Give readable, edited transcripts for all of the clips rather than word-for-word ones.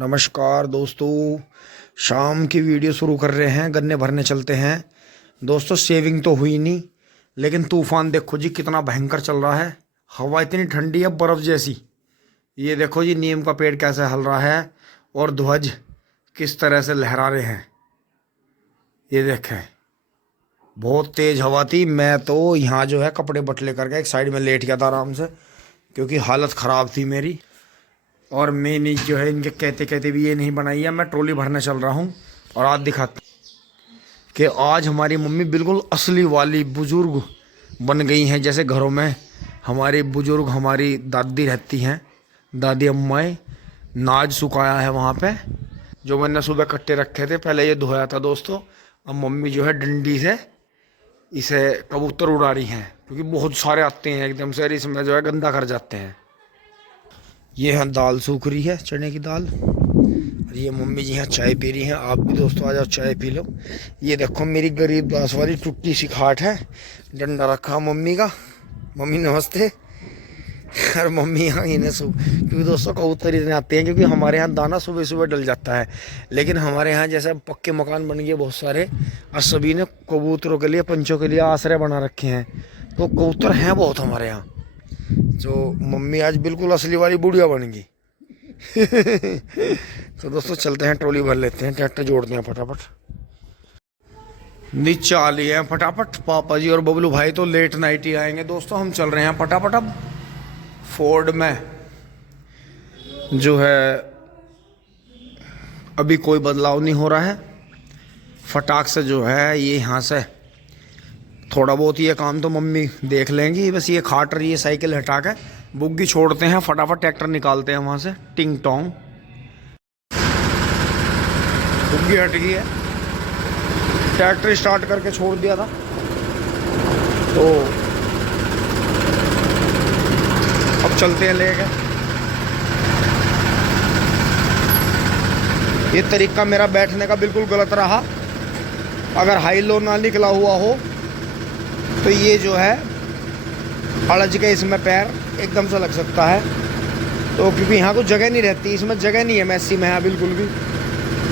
नमस्कार दोस्तों, शाम की वीडियो शुरू कर रहे हैं। गन्ने भरने चलते हैं दोस्तों। सेविंग तो हुई नहीं, लेकिन तूफान देखो जी कितना भयंकर चल रहा है। हवा इतनी ठंडी है, बर्फ जैसी। ये देखो जी नीम का पेड़ कैसे हल रहा है और ध्वज किस तरह से लहरा रहे हैं। ये देखें, बहुत तेज हवा थी। मैं तो यहाँ जो है कपड़े बटले करके एक साइड में लेट गया था आराम से, क्योंकि हालत ख़राब थी मेरी। और मैंने जो है इनके कहते कहते भी ये नहीं बनाई है। मैं ट्रॉली भरने चल रहा हूँ और आज दिखाता कि आज हमारी मम्मी बिल्कुल असली वाली बुज़ुर्ग बन गई हैं। जैसे घरों में हमारी बुज़ुर्ग, हमारी दादी रहती हैं, दादी अम्माएँ। नाज सुखाया है वहाँ पे, जो मैंने सुबह कट्टे रखे थे। पहले ये धोया था दोस्तों। अब मम्मी जो है डंडी से इसे कबूतर उड़ा रही हैं, क्योंकि बहुत सारे आते हैं एकदम से, इसमें जो है गंदा कर जाते हैं। ये है दाल सूख रही है, चने की दाल। और ये मम्मी जी यहाँ चाय पी रही हैं। आप भी दोस्तों आ जाओ, चाय पी लो। ये देखो मेरी गरीब दास वाली टूटी सी खाट है, डंडा रखा मम्मी का। मम्मी नमस्ते। और मम्मी यहाँ इन्हें क्योंकि दोस्तों कबूतर इतने आते हैं, क्योंकि हमारे यहाँ दाना सुबह सुबह डल जाता है। लेकिन हमारे यहाँ जैसे पक्के मकान बन गए बहुत सारे, और सभी ने कबूतरों के लिए, पंचों के लिए आश्रय बना रखे हैं, तो कबूतर हैं बहुत हमारे यहाँ। जो मम्मी आज बिल्कुल असली वाली बुढ़िया बन गई। तो दोस्तों चलते हैं, ट्रॉली भर लेते हैं, ट्रैक्टर जोड़ते हैं फटाफट। नीचे आ लिए हैं फटाफट। पापा जी और बबलू भाई तो लेट नाइट ही आएंगे दोस्तों। हम चल रहे हैं फटाफट। अब फोर्ड में जो है अभी कोई बदलाव नहीं हो रहा है। फटाक से जो है ये यहाँ से थोड़ा बहुत ये काम तो मम्मी देख लेंगी। बस ये खाट रही है, साइकिल हटा के बुग्गी छोड़ते हैं फटाफट। ट्रैक्टर निकालते हैं वहाँ से, टिंग टोंग। बुग्गी हट गई है, ट्रैक्टर स्टार्ट करके छोड़ दिया था। तो अब चलते हैं लेके। ये तरीका मेरा बैठने का बिल्कुल गलत रहा। अगर हाई लो ना निकला हुआ हो तो ये जो है अड़ज के इसमें पैर एकदम से लग सकता है। तो क्योंकि यहाँ कुछ जगह नहीं रहती, इसमें जगह नहीं है मैसी में है बिल्कुल भी।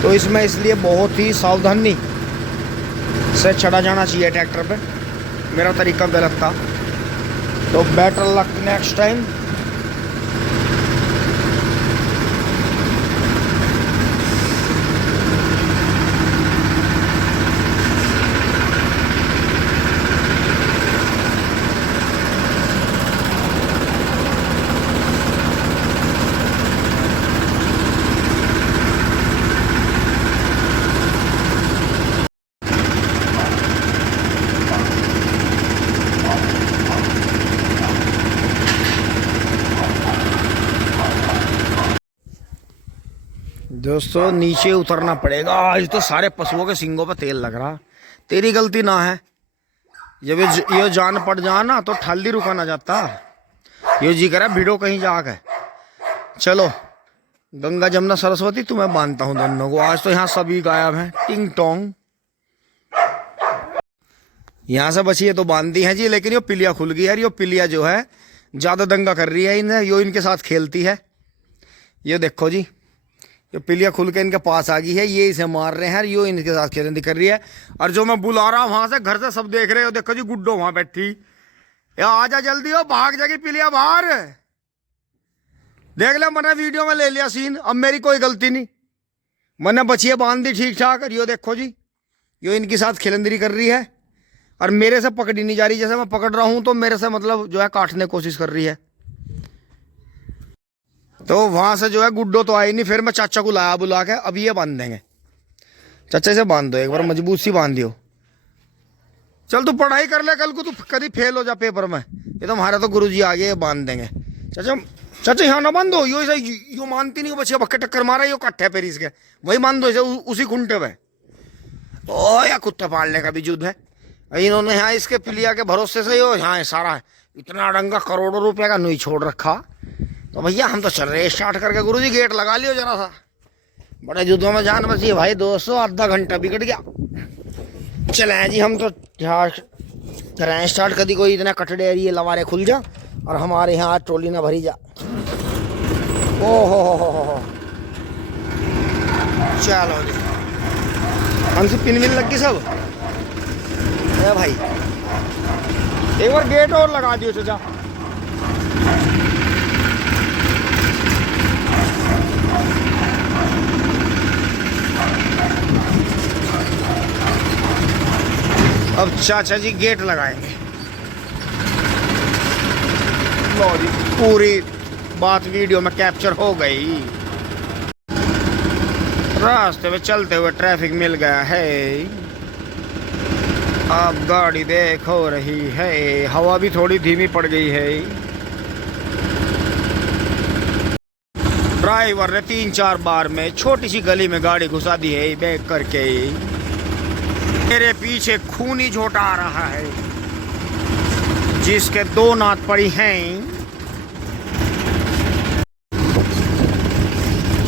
तो इसमें इसलिए बहुत ही सावधानी से चढ़ा जाना चाहिए ट्रैक्टर पे। मेरा तरीका गलत था, तो बेटर लक नेक्स्ट टाइम। दोस्तों नीचे उतरना पड़ेगा आज। तो सारे पशुओं के सींगों पे तेल लग रहा। तेरी गलती ना है। जब ये जान पड़ जा ना तो ठाली रुका ना जाता। ये जी करा भिड़ो कहीं जाके। चलो गंगा जमुना सरस्वती, तुम्हें बांधता हूँ दोनों को। आज तो यहाँ सभी गायब हैं, टिंग टोंग। यहाँ से बची है तो बांधती हैं जी, लेकिन ये पिलिया खुल गई यार। ये पिलिया जो है ज्यादा दंगा कर रही है इन्हें, यो इनके साथ खेलती है। ये देखो जी, ये पिलिया खुल के इनके पास आ गई है। ये इसे मार रहे हैं, यो इनके साथ खेलने कर रही है। और जो मैं बुला रहा हूँ वहां से, घर से सब देख रहे हो। देखो जी गुड्डो वहां बैठी, या आजा जल्दी हो, भाग जाएगी पिलिया बाहर। देख ले, मैंने वीडियो में ले लिया सीन। अब मेरी कोई गलती नहीं, मैंने बचिए बांध दी ठीक ठाक। यो देखो जी, यो इनके साथ खेलंदरी कर रही है और मेरे से पकड़ी नहीं जा रही। जैसे मैं पकड़ रहा हूं तो मेरे से मतलब जो है काटने की कोशिश कर रही है। तो वहां से जो है गुड्डो तो आई नहीं। फिर मैं चाचा को लाया बुला के। अब ये बांध देंगे। चाचा से बांध दो एक बार, मजबूत सी बांध दियो। चल तू पढ़ाई कर ले, कल को तू कभी फेल हो जा पेपर में। ये तो हमारे तो गुरुजी आ गए, बांध देंगे। चाचा चाचा यहाँ ना बांधो, यो मानती नहीं। बच्चे बक्के टक्कर मारा, यो कट्ठे पेरी इसके, वही बांध दो इसे उसी खुंटे पे। ओ या कुत्ते पालने का भी युद्ध है। इन्होंने यहाँ इसके पिलिया के भरोसे से यो यहाँ सारा इतना डंगा करोड़ों रुपए का नहीं छोड़ रखा। तो भैया हम तो चल रहे स्टार्ट करके। गुरुजी गेट लगा लियो जरा सा। बड़े युद्धों में जान बची है भाई दोस्तों। आधा घंटा बिगड़ गया। चले जी हम तो यहाँ करें स्टार्ट। कभी कोई इतना कटड़े एरिए लवारे खुल जा और हमारे यहाँ ट्रॉली ना भरी जा। ओ हो चलो जी, हमसे पिन विन लग गई सब। ए भाई एक बार गेट और लगा दियो चाचा। अब चाचा जी गेट लगाएंगे। लो जी, पूरी बात वीडियो में कैप्चर हो गई। रास्ते में चलते हुए ट्रैफिक मिल गया है। अब गाड़ी देख हो रही है, हवा भी थोड़ी धीमी पड़ गई है। ड्राइवर ने 3-4 बार में छोटी सी गली में गाड़ी घुसा दी है बैक करके। मेरे पीछे खूनी झोटा आ रहा है जिसके 2 नाथ पड़ी हैं।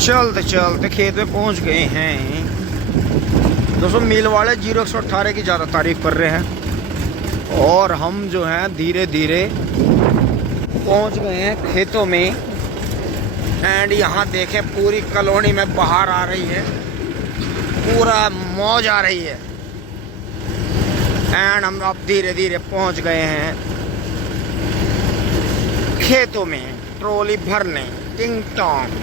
चलते चलते खेत में पहुंच गए हैं। दोस्तों मील वाले 0-118 की ज़्यादा तारीफ कर रहे हैं और हम जो हैं धीरे धीरे पहुंच गए हैं खेतों में। एंड यहाँ देखें पूरी कॉलोनी में बाहर आ रही है, पूरा मौज आ रही है। एंड हम अब धीरे धीरे पहुंच गए हैं खेतों में ट्रॉली भरने। टिंग टोंग।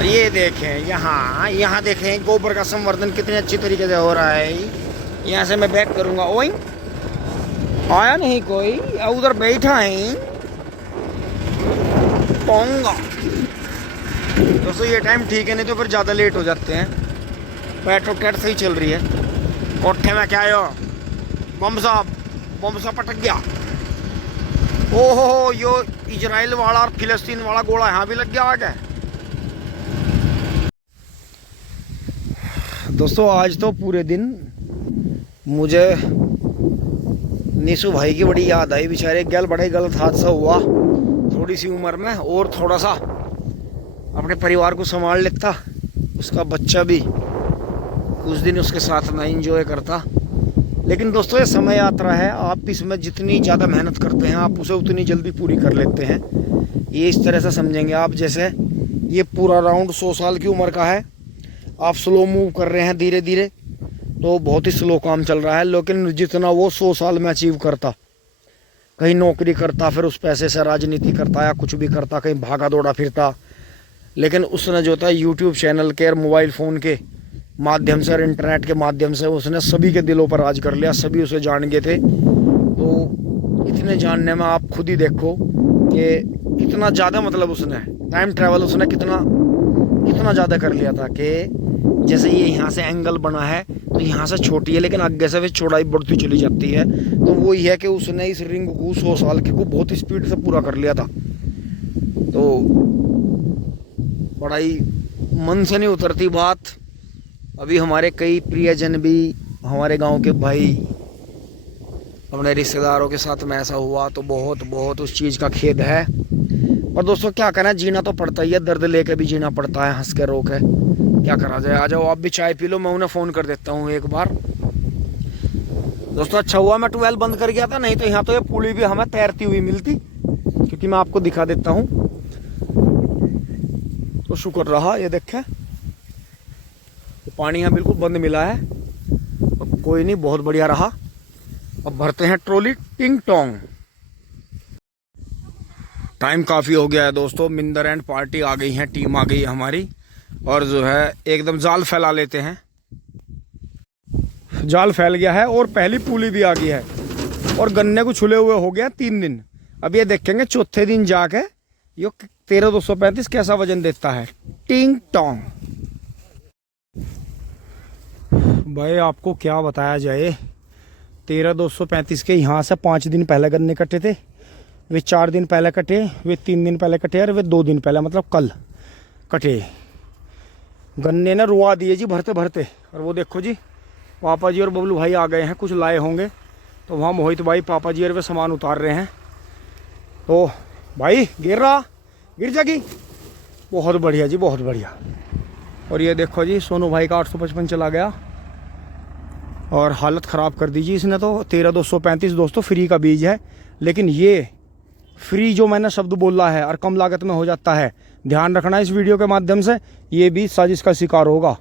ये देखें यहाँ देखें गोबर का संवर्धन कितने अच्छी तरीके से हो रहा है। यहाँ से मैं बैक करूँगा। ओए आया नहीं कोई, उधर बैठा है पोंगा। दोस्तों ये टाइम ठीक है, नहीं तो फिर ज़्यादा लेट हो जाते हैं। पेट्रोल कैट सही चल रही है। कोठे में क्या आयो बम सा पटक गया। ओहो यो इजराइल वाला और फिलिस्तीन वाला गोला यहाँ भी लग गया आगे। दोस्तों आज तो पूरे दिन मुझे निशु भाई की बड़ी याद आई। बेचारे गल बड़ा ही गलत हादसा हुआ थोड़ी सी उम्र में, और थोड़ा सा अपने परिवार को संभाल लेता, उसका बच्चा भी कुछ दिन उसके साथ ना एंजॉय करता। लेकिन दोस्तों ये समय यात्रा है, आप इसमें जितनी ज़्यादा मेहनत करते हैं आप उसे उतनी जल्दी पूरी कर लेते हैं। ये इस तरह से समझेंगे आप, जैसे ये पूरा राउंड 100 साल की उम्र का है, आप स्लो मूव कर रहे हैं धीरे धीरे, तो बहुत ही स्लो काम चल रहा है। लेकिन जितना वो 100 साल में अचीव करता, कहीं नौकरी करता, फिर उस पैसे से राजनीति करता या कुछ भी करता, कहीं भागा दौड़ा फिरता, लेकिन उसने जो था यूट्यूब चैनल के और मोबाइल फ़ोन के माध्यम से और इंटरनेट के माध्यम से उसने सभी के दिलों पर राज कर लिया। सभी उसे जान गए थे। तो इतने जानने में आप खुद ही देखो कि कितना ज़्यादा, मतलब उसने टाइम ट्रैवल उसने कितना ज़्यादा कर लिया था कि जैसे ये यहाँ से एंगल बना है तो यहाँ से छोटी है, लेकिन आगे से भी चौड़ाई बढ़ती चली जाती है। तो वो ही है कि उसने इस रिंग को 100 साल के को बहुत स्पीड से पूरा कर लिया था। तो बड़ा ही मन से नहीं उतरती बात। अभी हमारे कई प्रियजन भी, हमारे गांव के भाई, अपने रिश्तेदारों के साथ में ऐसा हुआ तो बहुत उस चीज़ का खेद है। और दोस्तों क्या करना, जीना तो पड़ता ही है, दर्द लेके भी जीना पड़ता है, हंस के रो के क्या करा जाए। आ जाओ आप भी चाय पी लो, मैं उन्हें फ़ोन कर देता हूँ एक बार। दोस्तों अच्छा हुआ मैं 12 बंद कर गया था, नहीं तो यहाँ तो ये पुली भी हमें तैरती हुई मिलती, क्योंकि मैं आपको दिखा देता हूँ। तो शुक्र रहा, ये देखें पानी यहाँ बिल्कुल बंद मिला है। अब कोई नहीं, बहुत बढ़िया रहा। अब भरते हैं ट्रॉली। टिंग टोंग। टाइम काफ़ी हो गया है दोस्तों, मिंदर एंड पार्टी आ गई है, टीम आ गई है हमारी, और जो है एकदम जाल फैला लेते हैं। जाल फैल गया है और पहली पुली भी आ गई है, और गन्ने को छुले हुए हो गया 3 दिन। अब ये देखेंगे चौथे दिन जाके ये 13,235 कैसा वजन देता है। टिंग टोंग। भाई आपको क्या बताया जाए, 13,235 के यहाँ से 5 दिन पहले गन्ने कटे थे, वे 4 दिन पहले कटे, वे 3 दिन पहले कटे, और वे 2 दिन पहले मतलब कल कटे। गन्ने ने रुआ दिए जी भरते भरते। और वो देखो जी पापा जी और बबलू भाई आ गए हैं, कुछ लाए होंगे, तो वहाँ मोहित भाई पापा जी और वे सामान उतार रहे हैं। तो भाई गिर जाएगी। बहुत बढ़िया जी, बहुत बढ़िया। और ये देखो जी सोनू भाई का 855 चला गया और हालत ख़राब कर दी जी इसने। तो 13,235 दोस्तों फ्री का बीज है, लेकिन ये फ्री जो मैंने शब्द बोला है और कम लागत में हो जाता है, ध्यान रखना इस वीडियो के माध्यम से, ये बीज साजिश का शिकार होगा,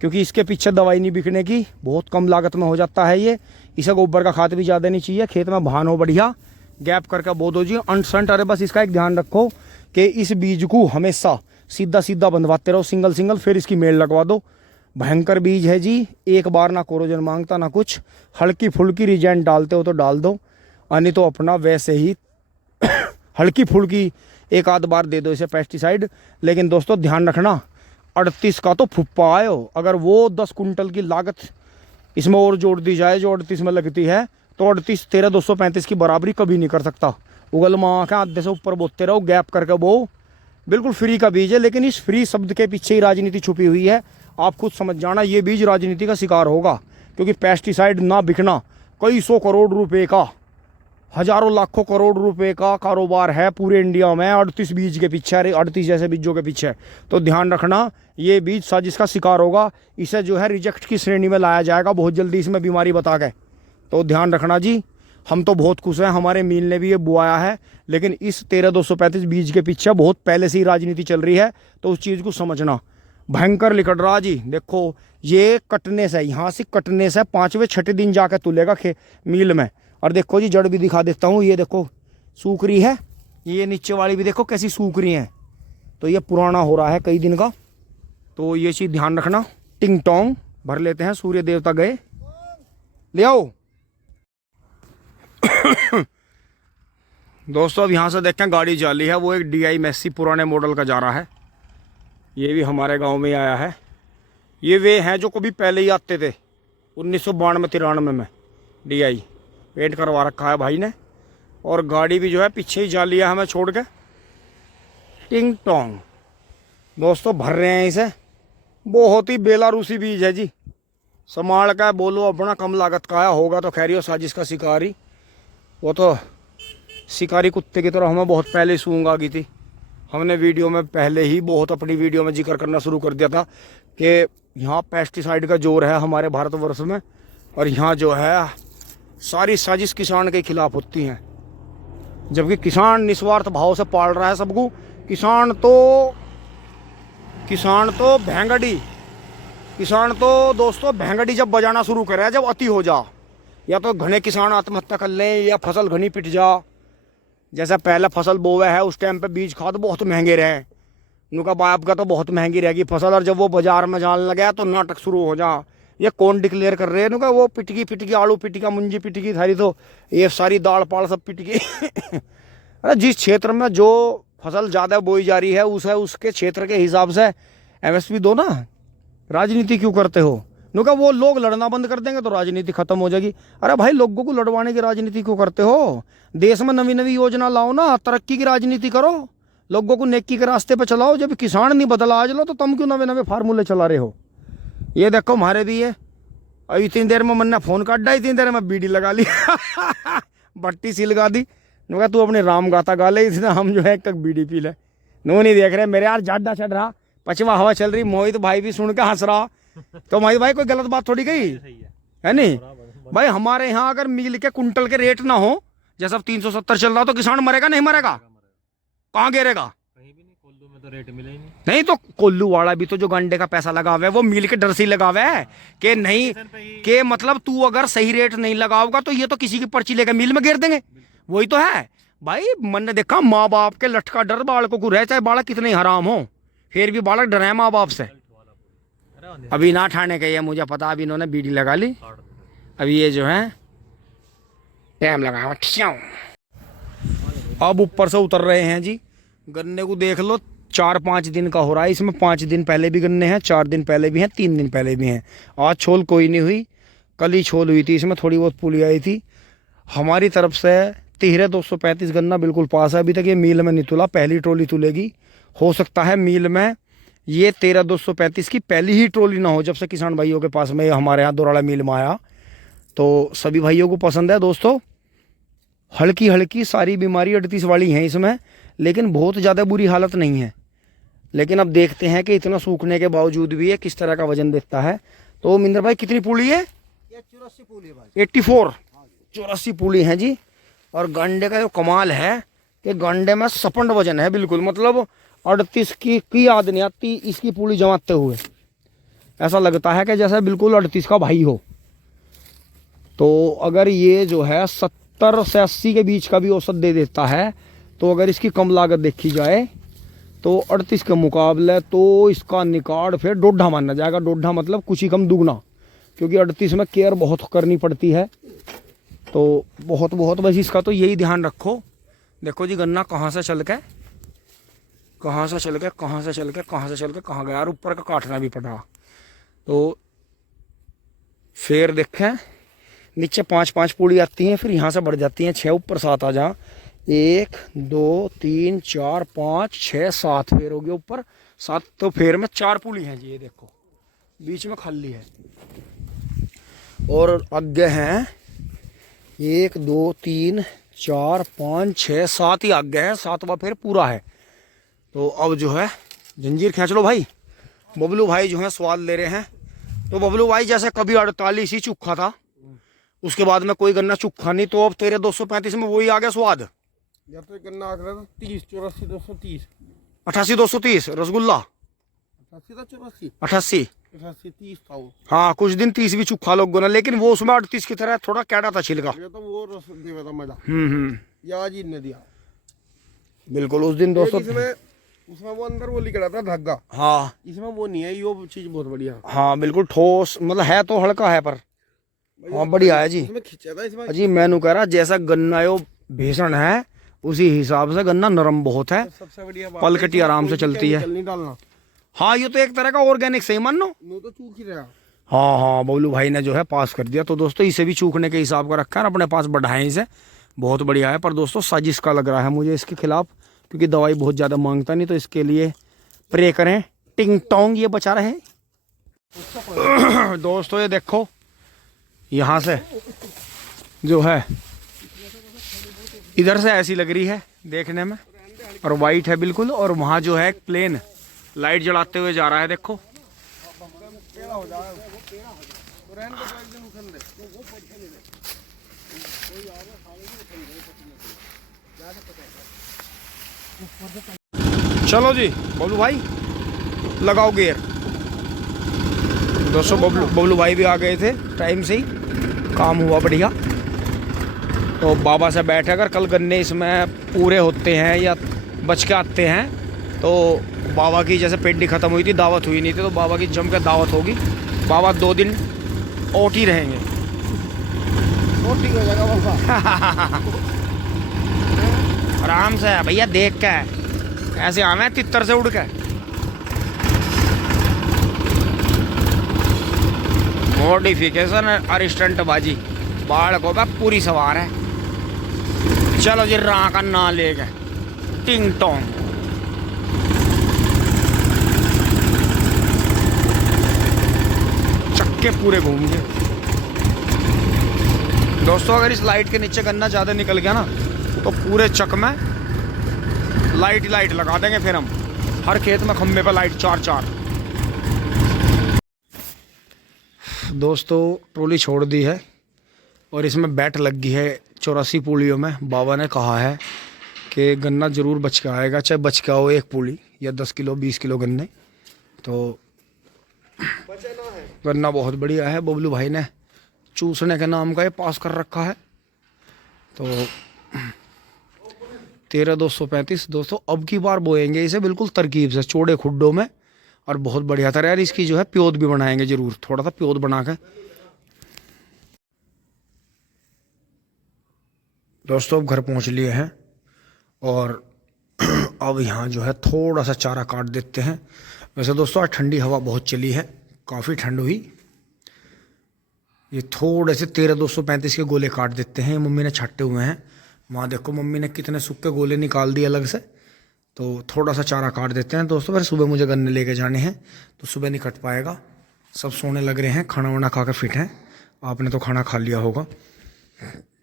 क्योंकि इसके पीछे दवाई नहीं बिकने की, बहुत कम लागत में हो जाता है ये। इसे गोबर का खाद भी ज़्यादा नहीं चाहिए, खेत में भान हो बढ़िया, गैप करके बो दो जी, अंट संट। अरे बस इसका एक ध्यान रखो कि इस बीज को हमेशा सीधा सीधा बंधवाते रहो, सिंगल सिंगल, फिर इसकी मेल लगवा दो। भयंकर बीज है जी, एक बार ना कोरोजन मांगता ना कुछ, हल्की फुल्की रिजेंट डालते हो तो डाल दो, नहीं तो अपना वैसे ही हल्की फुल्की एक आध बार दे दो इसे पेस्टिसाइड। लेकिन दोस्तों ध्यान रखना, 38 का तो फुप्पा आयो, अगर वो 10 कुंटल की लागत इसमें और जोड़ दी जाए जो 38 में लगती है, तो 38 13,235 की बराबरी कभी नहीं कर सकता। उगल माँ के आधे से ऊपर बोते रहो, गैप करके बो, बिल्कुल फ्री का बीज है। लेकिन इस फ्री शब्द के पीछे ही राजनीति छुपी हुई है, आप खुद समझ जाना, ये बीज राजनीति का शिकार होगा। क्योंकि पेस्टिसाइड ना बिकना कई सौ करोड़ रुपए का, हजारों लाखों करोड़ रुपए का कारोबार है पूरे इंडिया में 38 बीज के पीछे, 38 जैसे बीजों के पीछे। तो ध्यान रखना, ये बीज साजिश का शिकार होगा, इसे जो है रिजेक्ट की श्रेणी में लाया जाएगा बहुत जल्दी इसमें बीमारी बता के। तो ध्यान रखना जी, हम तो बहुत खुश हैं, हमारे मील ने भी ये बुआया है, लेकिन इस 13,235 बीज के पीछे बहुत पहले से ही राजनीति चल रही है, तो उस चीज़ को समझना। भयंकर लिकड़ रहा जी, देखो ये कटने से, यहाँ से कटने से 5वें 6ठे दिन जाकर तुलेगा मील में। और देखो जी जड़ भी दिखा देता हूँ, ये देखो सूख रही है, ये नीचे वाली भी देखो कैसी सूख रही है, तो ये पुराना हो रहा है कई दिन का। तो ये चीज़ ध्यान रखना। टिंग टोंग भर लेते हैं, सूर्य देवता गए, ले आओ। दोस्तों अब यहाँ से देखें गाड़ी जाली है, वो एक DI मैसी पुराने मॉडल का जा रहा है, ये भी हमारे गांव में आया है। ये वे हैं जो कभी पहले ही आते थे 1992-93 में, DI पेंट करवा रखा है भाई ने, और गाड़ी भी जो है पीछे ही जा लिया हमें छोड़ के। टिंग टोंग दोस्तों भर रहे हैं इसे, बहुत ही बेलारूसी बीज है जी, संभाल का बोलो अपना, कम लागत का है, होगा तो खैरियो साजिश का शिकारी। वो तो शिकारी कुत्ते की तरह हमें बहुत पहले सूंघ आ गई थी, हमने वीडियो में पहले ही बहुत अपनी वीडियो में जिक्र करना शुरू कर दिया था कि यहाँ पेस्टिसाइड का जोर है हमारे भारतवर्ष में, और यहाँ जो है सारी साजिश किसान के खिलाफ होती हैं, जबकि किसान निस्वार्थ भाव से पाल रहा है सबको। किसान तो भेंगड़ी, किसान तो दोस्तों भेंगड़ी जब बजाना शुरू करे, जब अति हो जा, या तो घने किसान आत्महत्या कर लें, या फसल घनी पिट जा। जैसा पहले फसल बोवे है उस टाइम पे बीज खाद बहुत महंगे रहे, उनका बाप का तो बहुत महंगी रहेगी फसल, और जब वो बाजार में जाने लगा तो नाटक शुरू हो जा। ये कौन डिक्लेयर कर रहे हैं उनका, वो पिटकी आलू पिटकी, मुंजी पिटकी थारी, तो ये सारी दाल पाल सब पिटकी। अरे जिस क्षेत्र में जो फसल ज़्यादा बोई जा रही है उसके क्षेत्र के हिसाब से MSP दो ना, राजनीति क्यों करते हो? उनका वो लोग लड़ना बंद कर देंगे तो राजनीति खत्म हो जाएगी। अरे भाई लोगों को लड़वाने की राजनीति क्यों करते हो? देश में नवी नवी योजना लाओ ना, तरक्की की राजनीति करो, लोगों को नेकी के रास्ते पे चलाओ। जब किसान नहीं बदला आज लो, तो तुम क्यों नवे नवे फार्मूले चला रहे हो? ये देखो हमारे भी है, अभी इतनी देर में मन्ना फोन काट डाई, इतनी देर में बीड़ी लगा ली, भट्टी सी लगा दी। कहा तू अपने राम गाता गा ले, इसने हम जो है एक तक बीड़ी पी ले। नो नहीं देख रहे मेरे यार, जाडा चढ़ रहा, पछवा हवा चल रही, मोहित भाई भी सुन के हंस रहा। तो मोहित भाई कोई गलत बात थोड़ी कही है नहीं भाई। हमारे यहाँ अगर मील के कुंटल के रेट ना हो, जैसा 370 चल रहा, तो किसान मरेगा नहीं मरेगा? कहाँ गिरेगा? तो रेट मिले ही नहीं तो कोल्लू वाला भी तो जो गंडे का पैसा लगावे वो मील के डर से ही लगावे है कि नहीं, कि मतलब तू अगर सही रेट नहीं लगाओगा तो ये तो किसी की पर्ची लेकर मील में गिर देंगे। वही तो है भाई, मैंने देखा माँ बाप के लटका डर बालकों को रहे, चाहे बालक कितने हराम हो, फिर भी बालक डरे माँ बाप से। अभी ना ठाने का ये मुझे पता, अभी इन्होंने बीड़ी लगा ली, अभी ये जो है टाइम लगा, अब ऊपर से उतर रहे हैं जी। गन्ने को देख लो, 4-5 दिन का हो रहा है, इसमें 5 दिन पहले भी गन्ने हैं, 4 दिन पहले भी हैं, 3 दिन पहले भी हैं। आज छोल कोई नहीं हुई, कल ही छोल हुई थी, इसमें थोड़ी बहुत पुली आई थी। हमारी तरफ से 13,235 गन्ना बिल्कुल पास है, अभी तक ये मील में नहीं तुला, पहली ट्रॉली तुलेगी। हो सकता है मील में ये 13,235 की पहली ही ट्रॉली ना हो, जब से किसान भाइयों के पास में हमारे यहाँ दोराड़ा मील में आया। तो सभी भाइयों को पसंद है दोस्तों, हल्की हल्की सारी बीमारी 38 वाली हैं इसमें, लेकिन बहुत ज़्यादा बुरी हालत नहीं है। लेकिन अब देखते हैं कि इतना सूखने के बावजूद भी ये किस तरह का वजन देता है। तो मिंदर भाई कितनी पुली है? 84 पुली भाई, 84 पुली हैं जी। और गंडे का जो कमाल है कि गंडे में सपंड वजन है बिल्कुल, मतलब 38 की याद नहीं आती इसकी पूरी जमाते हुए। ऐसा लगता है कि जैसे बिल्कुल 38 का भाई हो। तो अगर ये जो है 70 से 80 के बीच का भी औसत दे देता है, तो अगर इसकी कम लागत देखी जाए तो 38 के मुकाबले तो इसका निकाल फिर 1.5 माना जाएगा। 1.5 मतलब कुछ ही कम दुगना, क्योंकि 38 में केयर बहुत करनी पड़ती है। तो बहुत बस इसका तो यही ध्यान रखो। देखो जी गन्ना कहाँ से चल के कहाँ गया, और ऊपर का काटना भी पड़ा। तो फिर देखें नीचे 5-5 पूड़ी आती हैं, फिर यहाँ से बढ़ जाती हैं 6, ऊपर 7 आ जा। 1 2 3 4 5 6 7 फेर हो गया ऊपर 7। तो फेर में 4 पुली हैं जी, ये देखो बीच में खाली है। और आगे हैं 1 2 3 4 5 6 7 ही आगे है, 7वां फेर पूरा है। तो अब जो है जंजीर खींच लो भाई। बबलू भाई जो है स्वाद ले रहे हैं। तो बबलू भाई जैसे कभी 48 ही चुखा था, उसके बाद में कोई गन्ना चुखा नहीं, तो अब तेरे 235 में वही आ गया स्वाद। या तो गन्ना आ गया 30 84 230 88 230 रसगुल्ला 88 88 30 था वो। हाँ कुछ दिन 30 भी चुखा लोग ना, लेकिन वो उसमें 38 की तरह थोड़ा कैडा था छिलका। ये तो वो रस देवा था मजा। या जी ने दिया बिल्कुल उस दिन दोस्तों। उसमें वो अंदर वो लिखा था धागा। हाँ इसमें वो नहीं है, ये चीज बहुत बढ़िया। हाँ बिल्कुल ठोस, मतलब है तो हल्का है पर हाँ बढ़िया है जी। इसमें खींचा था इसमें जी मैंने कह रहा जैसा गन्ना यो भीषण है उसी हिसाब से गन्ना नरम बहुत है। सबसे बढ़िया पलकटी आराम से चलती है। नहीं डालना। हाँ ये तो एक तरह का ऑर्गेनिक सही मान लो। तो चूक ही रहा। हाँ बबलू भाई ने जो है पास कर दिया। तो दोस्तों इसे भी चूकने के हिसाब का रखा है, अपने पास बढ़ाएं इसे, बहुत बढ़िया है। पर दोस्तों साजिश का लग रहा है मुझे इसके खिलाफ, क्योंकि दवाई बहुत ज़्यादा मांगता नहीं। तो इसके लिए प्रे करें, टिंग टोंग ये बचा रहे। दोस्तों ये देखो यहाँ से जो है इधर से ऐसी लग रही है देखने में, और वाइट है बिल्कुल। और वहाँ जो है एक प्लेन लाइट जलाते हुए जा रहा है, देखो। चलो जी बबलू भाई लगाओ गियर। दोस्तों बबलू भाई भी आ गए थे टाइम से ही, काम हुआ बढ़िया। तो बाबा से बैठे, अगर कल गन्ने इसमें पूरे होते हैं या बच के आते हैं तो बाबा की जैसे पेंडी ख़त्म हुई थी, दावत हुई नहीं थी, तो बाबा की जम के दावत होगी। बाबा 2 दिन ओटी रहेंगे। ओटी हो जाएगा बाबा। आराम से भैया, देख के ऐसे आना है तितर से उड़ के। मॉडिफिकेशन और स्टंट बाजी बाढ़ को पूरी सवार है। चलो जी राह का ना लेके टिंग टोंग। चक्के पूरे घूम गए दोस्तों। अगर इस लाइट के नीचे गन्ना ज़्यादा निकल गया ना तो पूरे चक में लाइट लगा देंगे। फिर हम हर खेत में खंबे पे लाइट 4-4। दोस्तों ट्रॉली छोड़ दी है और इसमें बैट लग गई है 84 पूलियों में। बाबा ने कहा है कि गन्ना ज़रूर बच के आएगा, चाहे बच के आओ 1 पूली या 10 किलो 20 किलो गन्ने। तो गन्ना बहुत बढ़िया है। बबलू भाई ने चूसने के नाम का ये पास कर रखा है। तो 13-235 दोस्तों अब की बार बोएंगे इसे बिल्कुल तरकीब से, चौड़े खुड्डों में, और बहुत बढ़िया तरह। यार इसकी जो है प्योद भी बनाएंगे ज़रूर, थोड़ा सा प्योद बना के। दोस्तों अब घर पहुंच लिए हैं और अब यहाँ जो है थोड़ा सा चारा काट देते हैं। वैसे दोस्तों आज ठंडी हवा बहुत चली है, काफ़ी ठंड हुई। ये थोड़े से 13-235 के गोले काट देते हैं, मम्मी ने छाटे हुए हैं। वहाँ देखो मम्मी ने कितने सूखे गोले निकाल दिए अलग से। तो थोड़ा सा चारा काट देते हैं दोस्तों। फिर सुबह मुझे गन्ने लेके जाने हैं, तो सुबह नहीं कट पाएगा। सब सोने लग रहे हैं, खाना वाना खा के फिट हैं। आपने तो खाना खा लिया होगा।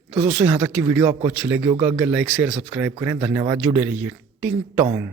तो दोस्तों यहाँ तक की वीडियो आपको अच्छी लगी होगा, अगर लाइक शेयर सब्सक्राइब करें। धन्यवाद, जुड़े रहिए। टिंग टोंग।